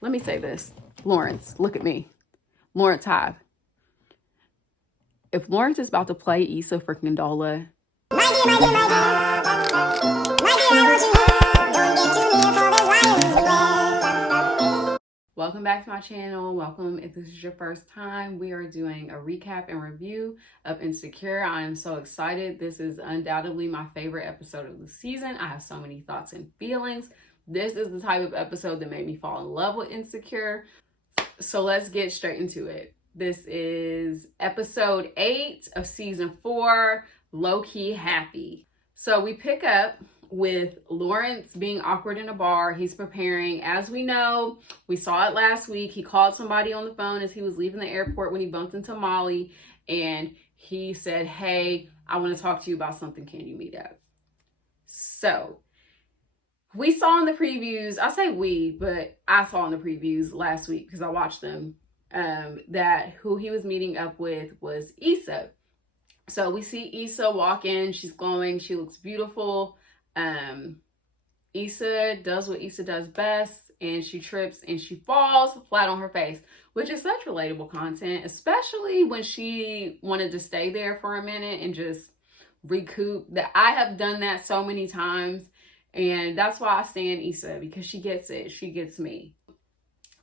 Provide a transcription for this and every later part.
Let me say this. Lawrence, look at me. Lawrence Hive. If Lawrence is about to play Issa for Condola, welcome back to my channel. Welcome if this is your first time. We are doing a recap and review of Insecure. I am so excited. This is undoubtedly my favorite episode of the season. I have so many thoughts and feelings. This is the type of episode that made me fall in love with Insecure. So let's get straight into it. This is episode 8 of season 4, Lowkey Happy. So we pick up with Lawrence being awkward in a bar. He's preparing. As we know, we saw it last week. He called somebody on the phone as he was leaving the airport when he bumped into Molly. And he said, hey, I want to talk to you about something. Can you meet up? So we saw in the previews, I say we, but I saw in the previews last week because I watched them, that who he was meeting up with was Issa. So we see Issa walk in. She's glowing. She looks beautiful. Issa does what Issa does best, and she trips and she falls flat on her face, which is such relatable content, especially when she wanted to stay there for a minute and just recoup. That I have done that so many times, and that's why I stand Issa, because she gets it. She gets me.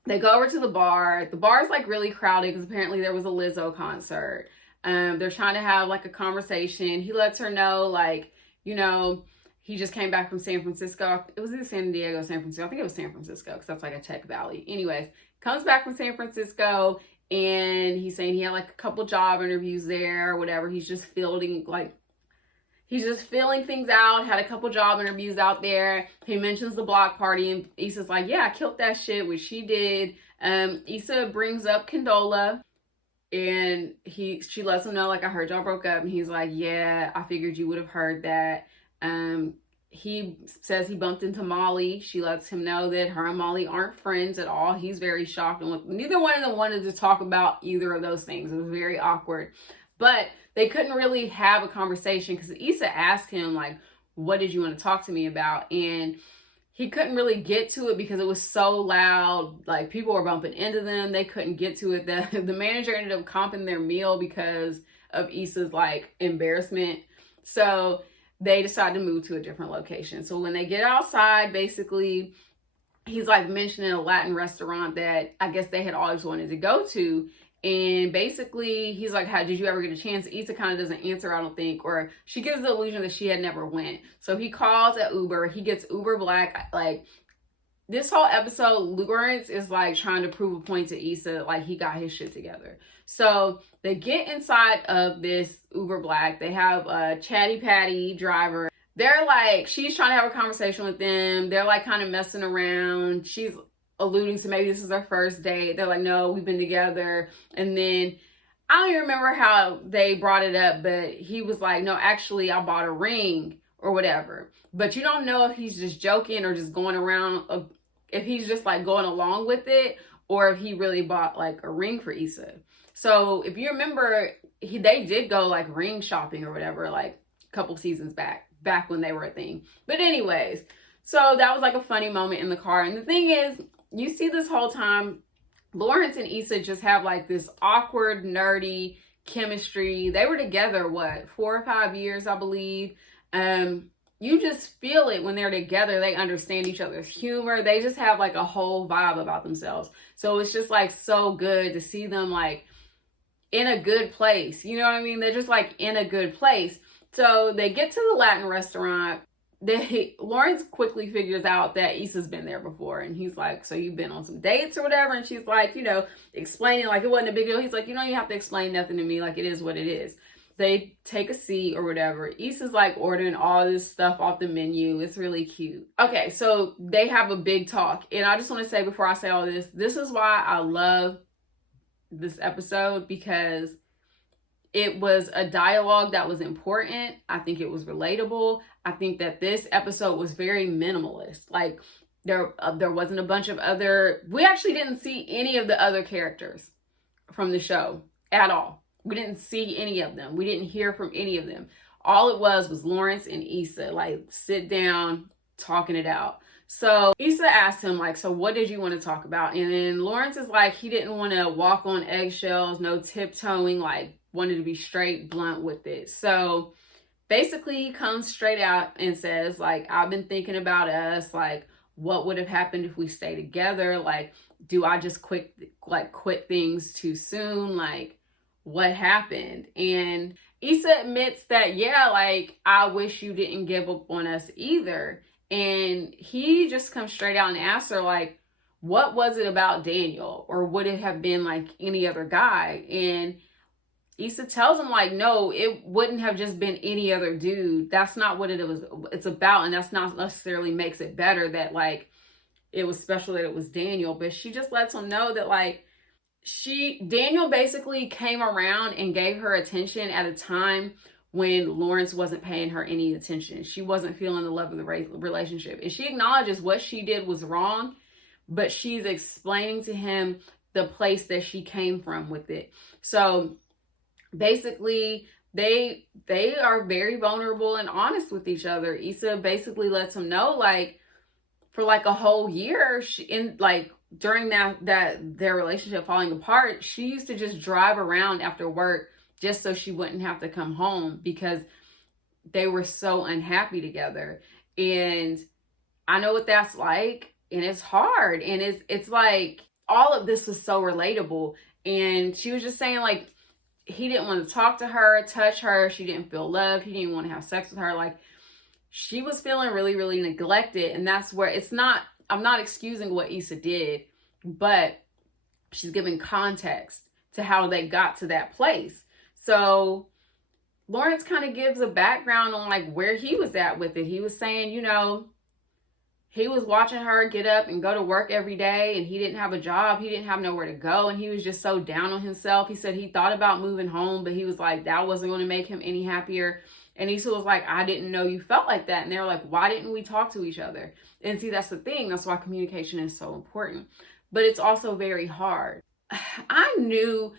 They go over to the bar. The bar is like really crowded because apparently there was a Lizzo concert. They're trying to have like a conversation. He lets her know, like, you know, he just came back from San Francisco. It was either San Diego, San Francisco. I think it was San Francisco because that's like a tech valley. Anyways, comes back from San Francisco and he's saying he had like a couple job interviews there or whatever. He's just filling things out, had a couple job interviews out there. He mentions the block party and Issa's like, yeah, I killed that shit, which she did. Issa brings up Condola and she lets him know, like, I heard y'all broke up. And he's like, yeah, I figured you would have heard that. He says he bumped into Molly. She lets him know that her and Molly aren't friends at all. He's very shocked. And neither one of them wanted to talk about either of those things. It was very awkward. But they couldn't really have a conversation because Issa asked him, like, what did you want to talk to me about? And he couldn't really get to it because it was so loud. Like, people were bumping into them. They couldn't get to it. The manager ended up comping their meal because of Issa's, like, embarrassment. So they decided to move to a different location. So when they get outside, basically, he's, like, mentioning a Latin restaurant that I guess they had always wanted to go to. And basically, he's like, how did you ever get a chance? Issa kind of doesn't answer, I don't think. Or she gives the illusion that she had never went. So he calls at Uber. He gets Uber Black. Like, this whole episode, Lawrence is, like, trying to prove a point to Issa. Like, he got his shit together. So they get inside of this Uber Black. They have a chatty patty driver. They're like, she's trying to have a conversation with them. They're, like, kind of messing around. She's alluding to maybe this is their first date. They're like, no, we've been together. And then I don't even remember how they brought it up, but he was like, no, actually I bought a ring or whatever. But you don't know if he's just joking or just going around, if he's just like going along with it, or if he really bought like a ring for Issa. So if you remember, they did go like ring shopping or whatever, like a couple seasons back when they were a thing. But anyways, so that was like a funny moment in the car. And the thing is, you see this whole time, Lawrence and Issa just have like this awkward, nerdy chemistry. They were together, what, 4 or 5 years, I believe. You just feel it when they're together. They understand each other's humor. They just have like a whole vibe about themselves. So it's just like so good to see them like in a good place. You know what I mean? They're just like in a good place. So they get to the Latin restaurant. Lawrence quickly figures out that Issa's been there before, and he's like, so you've been on some dates or whatever? And she's like, you know, explaining like it wasn't a big deal. He's like, you know, you have to explain nothing to me, like it is what it is. They take a seat or whatever. Issa's like ordering all this stuff off the menu. It's really cute. Okay, so they have a big talk, and I just want to say before I say all this is why I love this episode, because it was a dialogue that was important. I think it was relatable. I think that this episode was very minimalist. Like, there wasn't a bunch of other... We actually didn't see any of the other characters from the show at all. We didn't see any of them. We didn't hear from any of them. All it was Lawrence and Issa, like, sit down, talking it out. So Issa asked him, like, so what did you want to talk about? And then Lawrence is like, he didn't want to walk on eggshells, no tiptoeing, like, wanted to be straight, blunt with it. So basically, he comes straight out and says, like, I've been thinking about us, like, what would have happened if we stay together? Like, do I just quit things too soon? Like, what happened? And Issa admits that, yeah, like, I wish you didn't give up on us either. And he just comes straight out and asks her, like, what was it about Daniel? Or would it have been like any other guy? And Issa tells him, like, no, it wouldn't have just been any other dude. That's not what it's about. And that's not necessarily makes it better that, like, it was special that it was Daniel. But she just lets him know that, like, Daniel basically came around and gave her attention at a time when Lawrence wasn't paying her any attention. She wasn't feeling the love of the relationship. And she acknowledges what she did was wrong, but she's explaining to him the place that she came from with it. So basically, they are very vulnerable and honest with each other. Issa basically lets him know, like, for like a whole year, during their relationship falling apart, she used to just drive around after work just so she wouldn't have to come home because they were so unhappy together. And I know what that's like, and it's hard, and it's like all of this was so relatable. And she was just saying, like, he didn't want to talk to her, touch her. She didn't feel loved. He didn't want to have sex with her. Like, she was feeling really, really neglected. And that's where I'm not excusing what Issa did, but she's giving context to how they got to that place. So Lawrence kind of gives a background on, like, where he was at with it. He was saying, he was watching her get up and go to work every day, and he didn't have a job. He didn't have nowhere to go, and he was just so down on himself. He said he thought about moving home, but he was like, that wasn't going to make him any happier. And Issa was like, I didn't know you felt like that. And they were like, why didn't we talk to each other? And see, that's the thing. That's why communication is so important. But it's also very hard. I knew,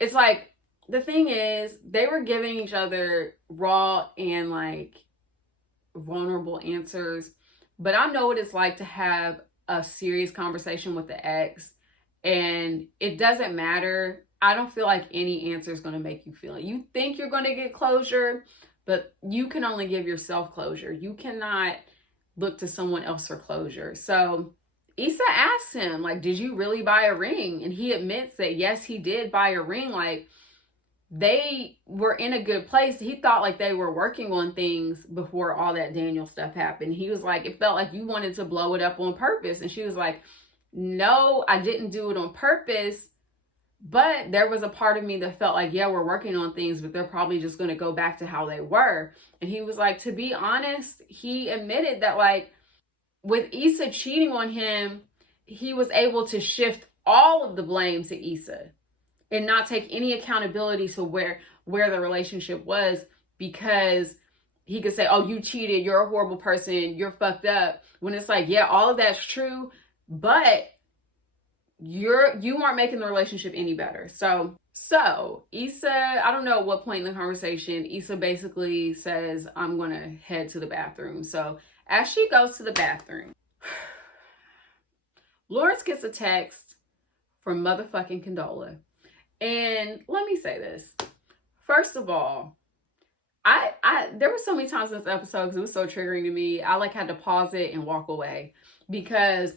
it's like, the thing is, they were giving each other raw and, like, vulnerable answers. But I know what it's like to have a serious conversation with the ex, and it doesn't matter. I don't feel like any answer is going to make you feel it. You think you're going to get closure, but you can only give yourself closure. You cannot look to someone else for closure. So Issa asks him, like, did you really buy a ring? And he admits that, yes, he did buy a ring. Like, they were in a good place. He thought like they were working on things before all that Daniel stuff happened. He was like, it felt like you wanted to blow it up on purpose. And she was like, no, I didn't do it on purpose. But there was a part of me that felt like, yeah, we're working on things, but they're probably just going to go back to how they were. And he was like, to be honest, he admitted that, like, with Issa cheating on him, he was able to shift all of the blame to Issa and not take any accountability to where the relationship was, because he could say, oh, you cheated, you're a horrible person, you're fucked up. When it's like, yeah, all of that's true, but you aren't making the relationship any better. So Issa, I don't know at what point in the conversation, Issa basically says, I'm going to head to the bathroom. So as she goes to the bathroom, Lawrence gets a text from motherfucking Condola. And let me say this. First of all, there were so many times in this episode, because it was so triggering to me, I like had to pause it and walk away, because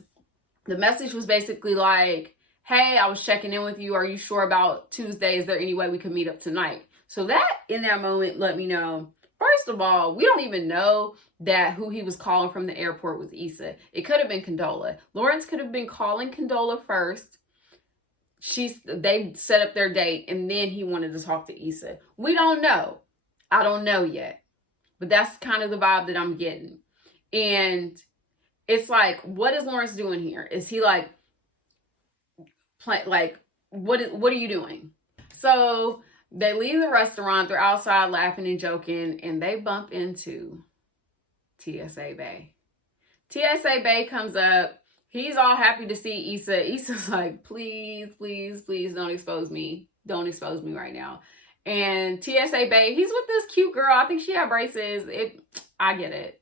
the message was basically like, hey, I was checking in with you. Are you sure about Tuesday? Is there any way we could meet up tonight? So that, in that moment, let me know, first of all, we don't even know that who he was calling from the airport was Issa. It could have been Condola. Lawrence could have been calling Condola first. They set up their date, and then he wanted to talk to Issa. We don't know. I don't know yet. But that's kind of the vibe that I'm getting. And it's like, what is Lawrence doing here? Is he like what are you doing? So they leave the restaurant. They're outside laughing and joking, and they bump into TSA Bay. TSA Bay comes up. He's all happy to see Issa. Issa's like, please, please, please don't expose me. Don't expose me right now. And TSA Bay, he's with this cute girl. I think she had braces. I get it.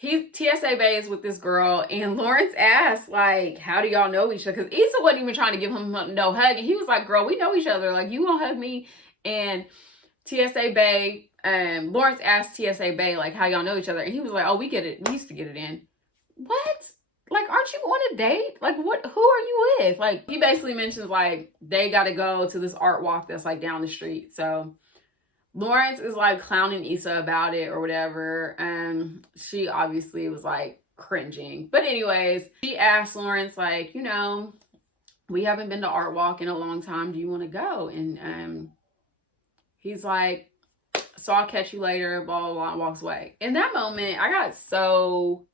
TSA bays with this girl, and Lawrence asked, like, how do y'all know each other? Because Issa wasn't even trying to give him no hug, and he was like, girl, we know each other. Like, you gonna hug me? And TSA Bay, Lawrence asked TSA Bay, like, how y'all know each other? And he was like, oh, we get it. We used to get it in. What? Like, aren't you on a date? Like, what? Who are you with? Like, he basically mentions, like, they got to go to this art walk that's, like, down the street. So Lawrence is, like, clowning Issa about it or whatever. She obviously was, like, cringing. But anyways, she asked Lawrence, like, you know, we haven't been to art walk in a long time. Do you want to go? And he's like, so I'll catch you later, blah, blah, blah, and walks away. In that moment, I got so...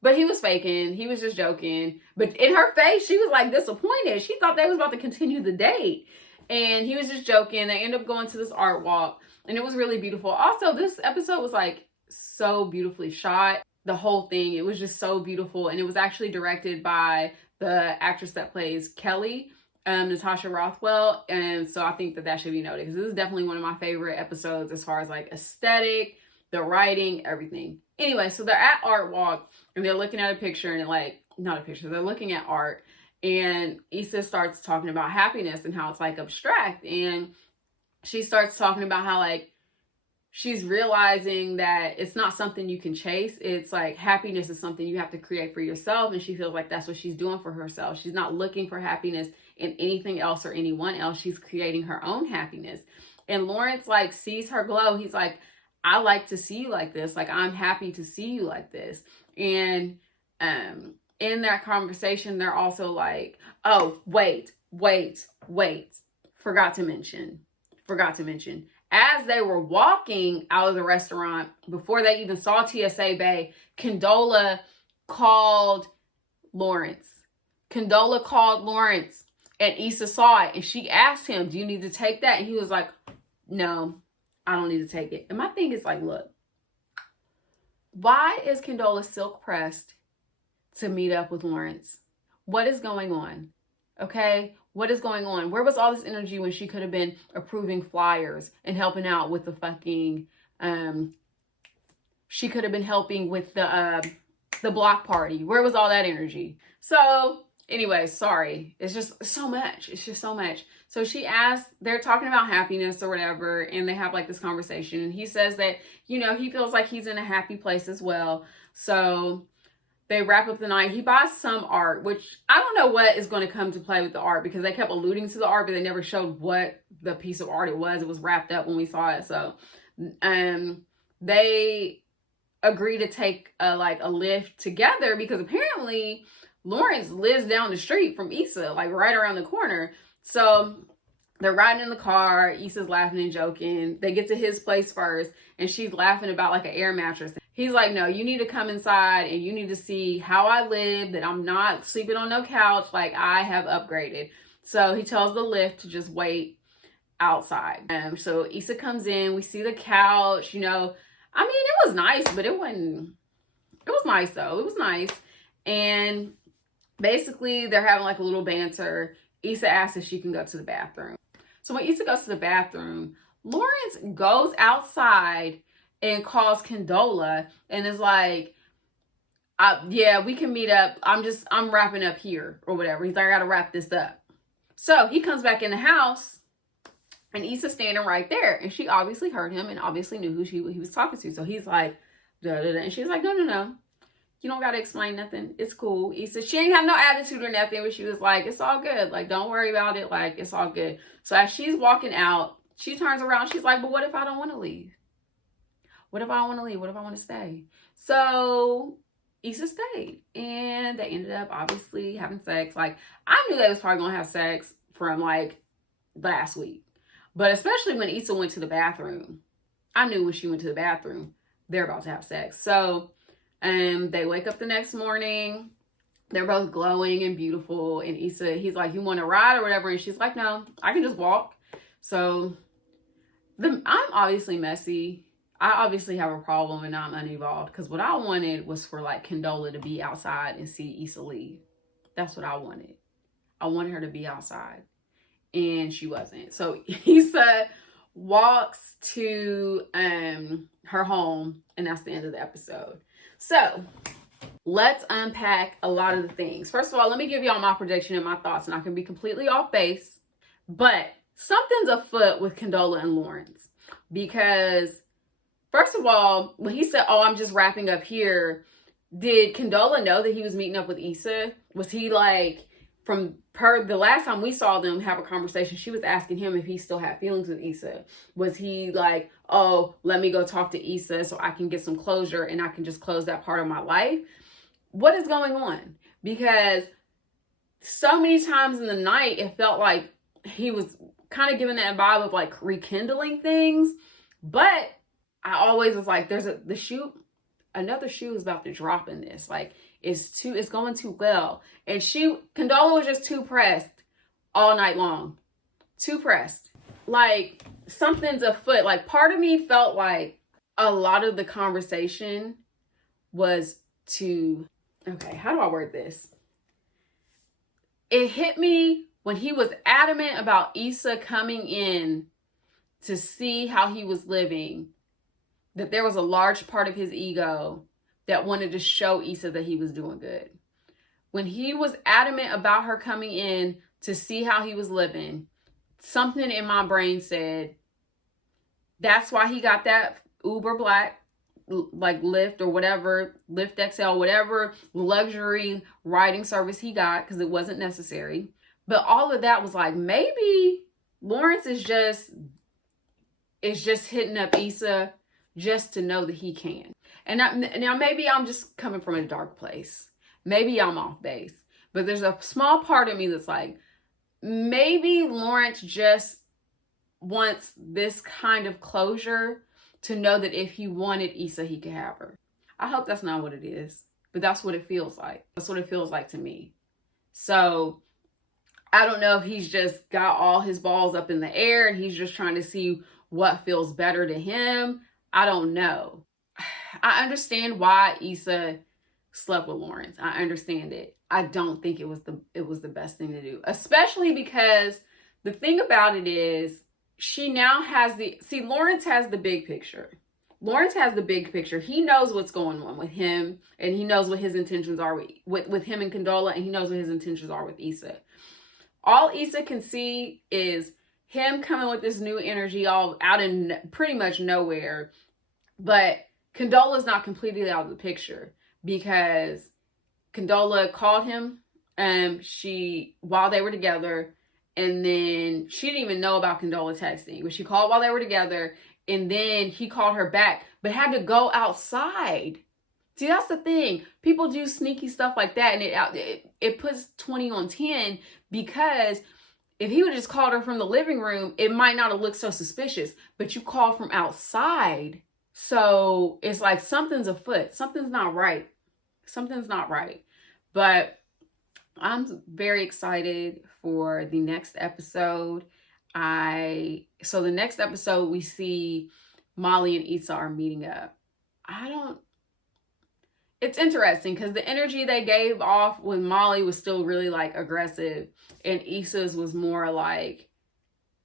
But he was faking. He was just joking. But in her face, she was like disappointed. She thought they was about to continue the date. And he was just joking. They end up going to this art walk. And it was really beautiful. Also, this episode was like so beautifully shot. The whole thing, it was just so beautiful. And it was actually directed by the actress that plays Kelly, Natasha Rothwell. And so I think that should be noted. Because this is definitely one of my favorite episodes as far as like aesthetic, the writing, everything. Anyway, so they're at art walk and they're looking at a picture and like, not a picture, they're looking at art, and Issa starts talking about happiness and how it's like abstract, and she starts talking about how like she's realizing that it's not something you can chase. It's like happiness is something you have to create for yourself, and she feels like that's what she's doing for herself. She's not looking for happiness in anything else or anyone else. She's creating her own happiness. And Lawrence like sees her glow. He's like, I like to see you like this. Like, I'm happy to see you like this. And in that conversation, they're also like, oh, wait. Forgot to mention. As they were walking out of the restaurant, before they even saw TSA Bay, Condola called Lawrence. And Issa saw it. And she asked him, do you need to take that? And he was like, no, I don't need to take it. And my thing is like, look, why is Condola silk pressed to meet up with Lawrence? What is going on? Okay? What is going on? Where was all this energy when she could have been approving flyers and helping out with the fucking, she could have been helping with the block party. Where was all that energy? So anyway, sorry. It's just so much. So she asked, they're talking about happiness or whatever, and they have like this conversation. And he says that, you know, he feels like he's in a happy place as well. So they wrap up the night. He buys some art, which I don't know what is going to come to play with the art, because they kept alluding to the art, but they never showed what the piece of art it was. It was wrapped up when we saw it. So they agree to take a lift together, because apparently Lawrence lives down the street from Issa, like right around the corner. So they're riding in the car. Issa's laughing and joking. They get to his place first, and she's laughing about like an air mattress. He's like, no, you need to come inside and you need to see how I live, that I'm not sleeping on no couch. Like, I have upgraded. So he tells the lift to just wait outside. So Issa comes in. We see the couch, you know. I mean, it was nice, but it was nice though. It was nice. And basically they're having like a little banter. Issa asks if she can go to the bathroom. So when Issa goes to the bathroom, Lawrence goes outside and calls Condola and is like, yeah, we can meet up. I'm wrapping up here or whatever. He's like, I gotta wrap this up. So he comes back in the house and Issa's standing right there. And she obviously heard him and obviously knew who he was talking to. So he's like, da, da, da. And she's like, no. You don't got to explain nothing. It's cool. Issa, she ain't have no attitude or nothing, but she was like, it's all good. Like, don't worry about it. Like, it's all good. So as she's walking out, she turns around. She's like, but what if I don't want to leave? What if I don't want to leave? What if I want to stay? So Issa stayed. And they ended up obviously having sex. Like, I knew they was probably going to have sex from like last week. But especially when Issa went to the bathroom. I knew when she went to the bathroom, they're about to have sex. So they wake up the next morning. They're both glowing and beautiful. And Issa, he's like, you want to ride or whatever? And she's like, no, I can just walk. So I'm obviously messy. I obviously have a problem and I'm uninvolved. Because what I wanted was for like Condola to be outside and see Issa leave. That's what I wanted. I wanted her to be outside. And she wasn't. So Issa walks to her home, and that's the end of the episode. So let's unpack a lot of the things. First of all, let me give y'all my prediction and my thoughts, and I can be completely off base, but something's afoot with Condola and Lawrence. Because first of all, when he said, "Oh, I'm just wrapping up here," did Condola know that he was meeting up with Issa? Was he like, from the last time we saw them have a conversation, she was asking him if he still had feelings with Issa. Was he like, "Oh, let me go talk to Issa so I can get some closure and I can just close that part of my life"? What is going on? Because so many times in the night, it felt like he was kind of giving that vibe of like rekindling things. But I always was like, another shoe is about to drop in this. Like, it's going too well. And Condola was just too pressed all night long. Too pressed. Like, something's afoot. Like, part of me felt like a lot of the conversation was okay, how do I word this? It hit me when he was adamant about Issa coming in to see how he was living, that there was a large part of his ego that wanted to show Issa that he was doing good. When he was adamant about her coming in to see how he was living, something in my brain said, that's why he got that Uber Black, like Lyft or whatever, Lyft XL, whatever luxury riding service he got, because it wasn't necessary. But all of that was like, maybe Lawrence is just hitting up Issa just to know that he can. And now maybe I'm just coming from a dark place. Maybe I'm off base. But there's a small part of me that's like, maybe Lawrence just wants this kind of closure to know that if he wanted Issa, he could have her. I hope that's not what it is, but that's what it feels like. That's what it feels like to me. So I don't know if he's just got all his balls up in the air and he's just trying to see what feels better to him. I don't know. I understand why Issa slept with Lawrence. I understand it. I don't think it was the best thing to do, especially because the thing about it is, she now has Lawrence has the big picture. Lawrence has the big picture. He knows what's going on with him, and he knows what his intentions are with him and Condola, and he knows what his intentions are with Issa. All Issa can see is him coming with this new energy all out in pretty much nowhere. But Condola's not completely out of the picture, because Condola called him while they were together. And then she didn't even know about Condola texting, but she called while they were together. And then he called her back, but had to go outside. See, that's the thing. People do sneaky stuff like that, and it puts 20 on 10, because if he would just called her from the living room, it might not have looked so suspicious. But you called from outside. So it's like something's afoot. Something's not right. Something's not right. But I'm very excited for the next episode. So the next episode, we see Molly and Issa are meeting up. It's interesting because the energy they gave off with Molly was still really like aggressive, and Issa's was more like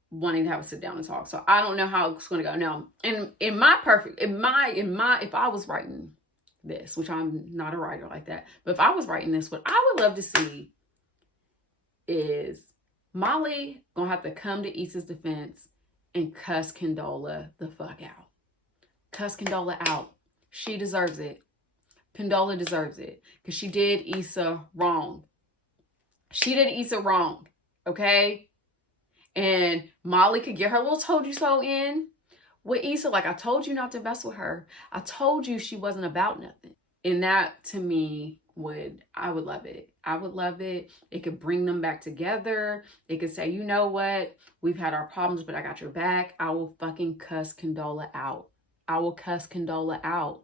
wanting to have a sit down and talk. So I don't know how it's going to go. Now, if I was writing this, which I'm not a writer like that, but if I was writing this, what I would love to see is Molly gonna have to come to Issa's defense and cuss Condola the fuck out. Cuss Condola out. She deserves it. Condola deserves it, because she did Issa wrong. She did Issa wrong, okay? And Molly could get her little told you so in with Issa, like, I told you not to mess with her. I told you she wasn't about nothing. And that, to me, I would love it. I would love it. It could bring them back together. It could say, you know what? We've had our problems, but I got your back. I will fucking cuss Condola out. I will cuss Condola out.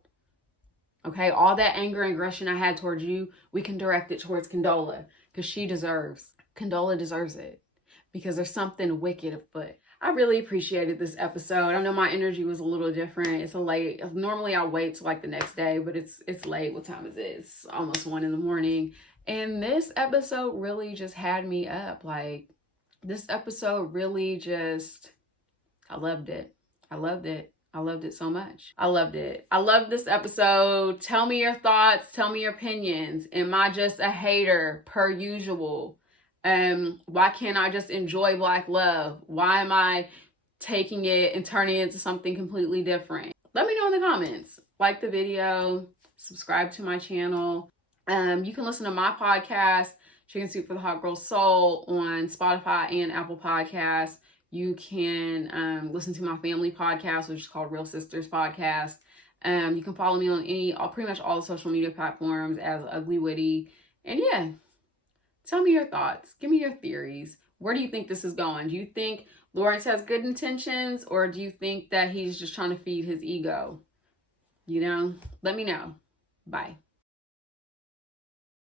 Okay? All that anger and aggression I had towards you, we can direct it towards Condola, because Condola deserves it, because there's something wicked afoot. I really appreciated this episode. I know my energy was a little different. It's late. Normally I wait till like the next day, but it's late. What time is it? It's almost 1 a.m. And this episode really just had me up. Like, this episode really just I loved it. I loved it. I loved it so much. I loved it. I loved this episode. Tell me your thoughts. Tell me your opinions. Am I just a hater per usual? Why can't I just enjoy Black love? Why am I taking it and turning it into something completely different? Let me know in the comments. Like the video, subscribe to my channel. You can listen to my podcast, Chicken Soup for the Hot Girl Soul, on Spotify and Apple Podcasts. You can listen to my family podcast, which is called Real Sisters Podcast. You can follow me on pretty much all the social media platforms as Ugly Witty. And yeah, tell me your thoughts. Give me your theories. Where do you think this is going? Do you think Lawrence has good intentions, or do you think that he's just trying to feed his ego? You know, let me know. Bye.